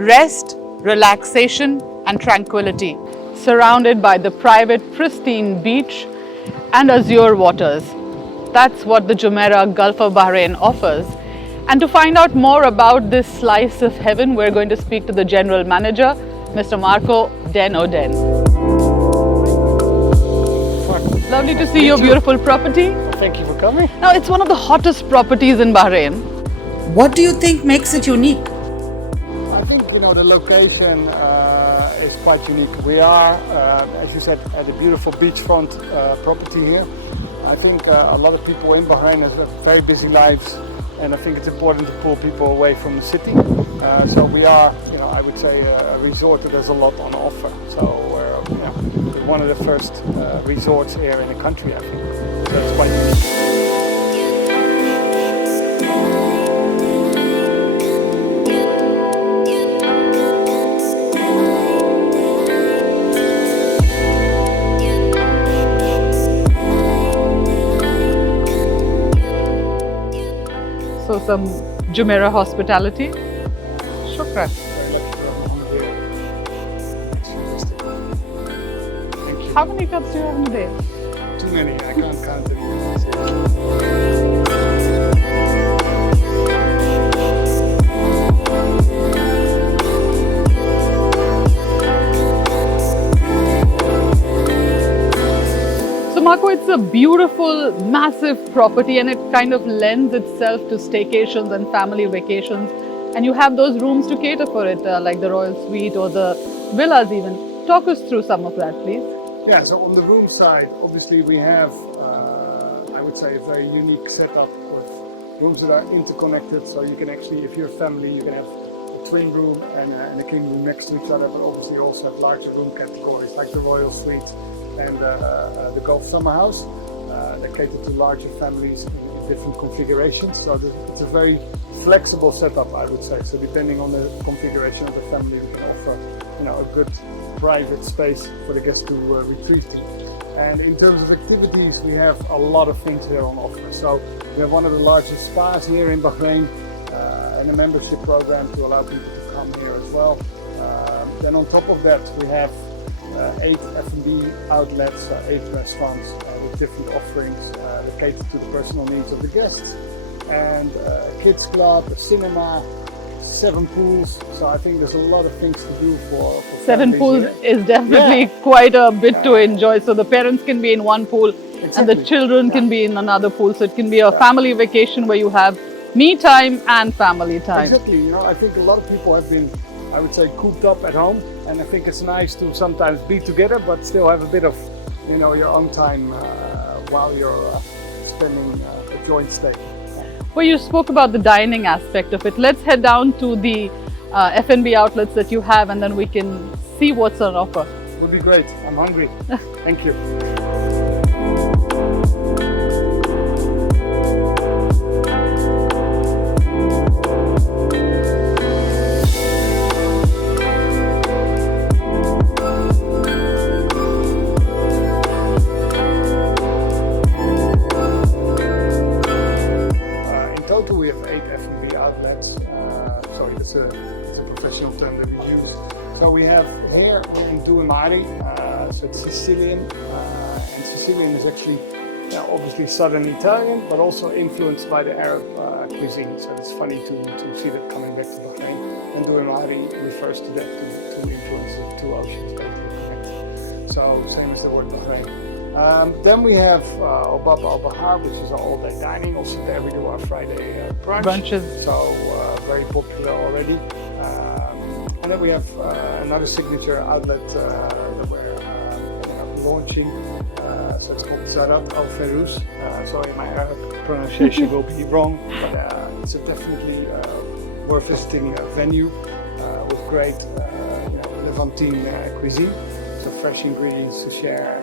rest, relaxation and tranquility, surrounded by the private pristine beach and azure waters. That's what the Jumeirah Gulf of Bahrain offers. And to find out more about this slice of heaven, we're going to speak to the General Manager, Mr. Marco Den Ouden. Lovely to see your beautiful property. Thank you for coming. Now, it's one of the hottest properties in Bahrain. What do you think makes it unique? I think, the location is quite unique. We are, as you said, at a beautiful beachfront property here. I think a lot of people in Bahrain have very busy lives, and I think it's important to pull people away from the city. So we are, I would say, a resort that has a lot on offer. So we're one of the first resorts here in the country, I think. So it's quite unique. So some Jumeirah hospitality. Shukran. Thank you. How many cups do you have in a day? Too many, I can't count them. So Marco, it's a beautiful, massive property and it kind of lends itself to staycations and family vacations. And you have those rooms to cater for it, like the Royal Suite or the villas even. Talk us through some of that, please. Yeah, so on the room side, obviously we have, I would say, a very unique setup with rooms that are interconnected. So you can actually, if you're a family, you can have a twin room and a king room next to each other, but obviously you also have larger room categories like the Royal Suite and the Gulf Summer House that cater to larger families in different configurations. So it's a very flexible setup, I would say. So depending on the configuration of the family, we can offer a good private space for the guests to retreat in. And in terms of activities, we have a lot of things here on offer. So we have one of the largest spas here in Bahrain and a membership program to allow people to come here as well. Then on top of that, we have 8 F&B outlets, 8 restaurants with different offerings that cater to the personal needs of the guests. And a kids club, a cinema, 7 pools. So I think there's a lot of things to do for 7 pools here. is definitely quite a bit to enjoy. So the parents can be in one pool and the children can be in another pool. So it can be a family vacation where you have me time and family time. Exactly. I think a lot of people have been, I would say, cooped up at home. And I think it's nice to sometimes be together, but still have a bit of, your own time while you're spending a joint stay. Well, you spoke about the dining aspect of it. Let's head down to the F&B outlets that you have and then we can see what's on offer. Would be great. I'm hungry. Thank you. We have 8 F&B outlets. Sorry, it's a professional term that we use. So we have here in Jumeirah, so it's Sicilian, and Sicilian is actually obviously southern Italian, but also influenced by the Arab cuisine. So it's funny to see that coming back to Bahrain. And Jumeirah refers to that, to influence of 2 oceans basically connected. So same as the word Bahrain. Then we have Obab al-Bahar, which is our all-day dining. Also there we do our Friday Brunches. So very popular already. And then we have another signature outlet that we're launching. So it's called Zarat Al Feruz. Sorry, my Arab pronunciation will be wrong, but it's a definitely worth visiting venue with great Levantine cuisine. So fresh ingredients to share.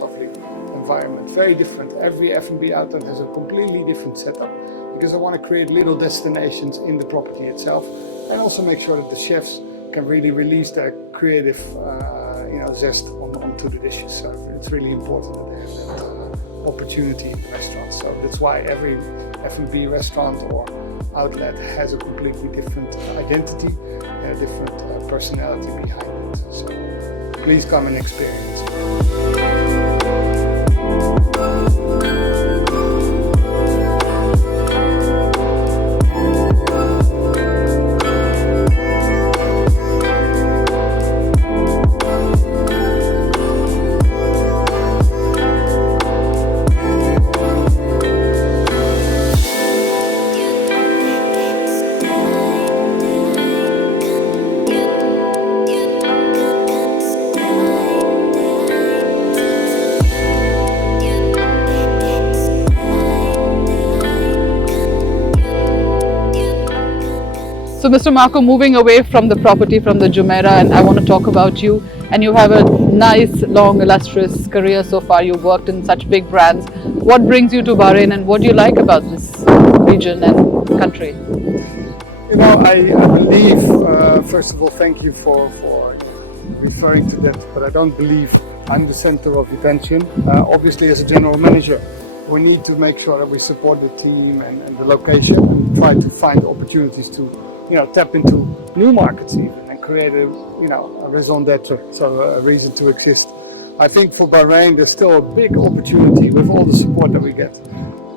Lovely environment, very different. Every F&B outlet has a completely different setup because I want to create little destinations in the property itself and also make sure that the chefs can really release their creative zest onto the dishes. So it's really important that they have that opportunity in the restaurant. So that's why every F&B restaurant or outlet has a completely different identity. a different personality behind it. So please come and experience it. So Mr. Marco, moving away from the property, from the Jumeirah, and I want to talk about you. And you have a nice, long, illustrious career so far. You've worked in such big brands. What brings you to Bahrain, and what do you like about this region and country? You know, I believe, first of all, thank you for referring to that, but I don't believe I'm the center of attention. Obviously, as a general manager, we need to make sure that we support the team and the location and try to find opportunities to, tap into new markets even and create a raison d'etre, so a reason to exist. I think for Bahrain, there's still a big opportunity with all the support that we get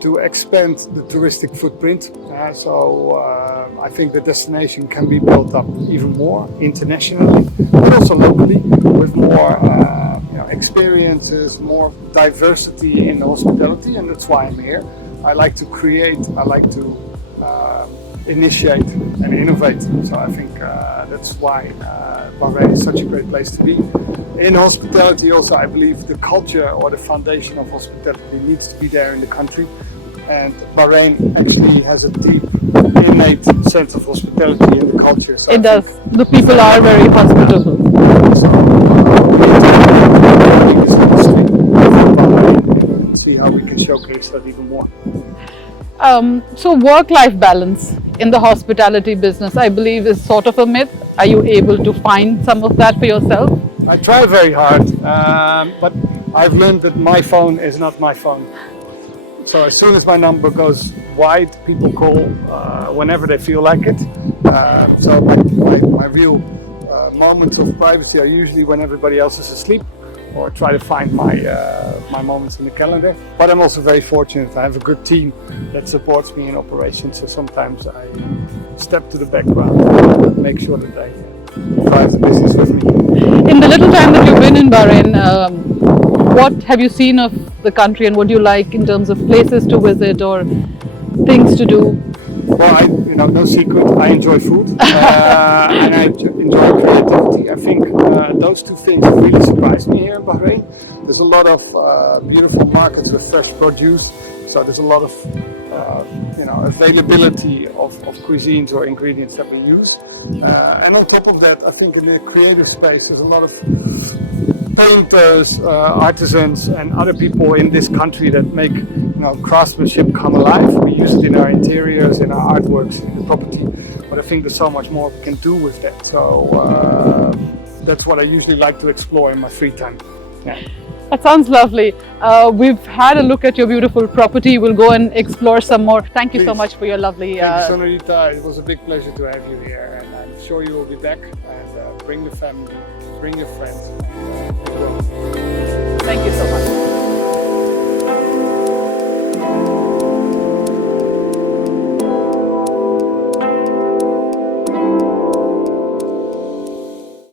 to expand the touristic footprint. I think the destination can be built up even more internationally, but also locally with more experiences, more diversity in hospitality, and that's why I'm here. I like to create, I like to initiate and innovate. So I think that's why Bahrain is such a great place to be. In hospitality also, I believe the culture or the foundation of hospitality needs to be there in the country. And Bahrain actually has a deep, innate sense of hospitality in the culture. So it does. The people are very hospitable. So we need to this industry of Bahrain and see how we can showcase that even more. So work-life balance in the hospitality business, I believe, is sort of a myth. Are you able to find some of that for yourself? I try very hard, but I've learned that my phone is not my phone. So as soon as my number goes wide, people call whenever they feel like it. So my real moments of privacy are usually when everybody else is asleep, or try to find my moments in the calendar. But I'm also very fortunate. I have a good team that supports me in operations. So sometimes I step to the background and make sure that they drive the business with me. In the little time that you've been in Bahrain, what have you seen of the country, and what do you like in terms of places to visit or things to do? Well, no secret, I enjoy food and I enjoy creativity. I think those two things have really surprised me here in Bahrain. There's a lot of beautiful markets with fresh produce, so there's a lot of availability of cuisines or ingredients that we use. And on top of that, I think in the creative space, there's a lot of painters, artisans, and other people in this country that make craftsmanship come alive. We use it in our interiors, in our artworks, in the property. But I think there's so much more we can do with that. So that's what I usually like to explore in my free time. Yeah. That sounds lovely. We've had a look at your beautiful property. We'll go and explore some more. Thank you so much for your lovely... Thank you, Sonorita. It was a big pleasure to have you here, and I'm sure you will be back. And bring the family, bring your friends. And, Thank you so much.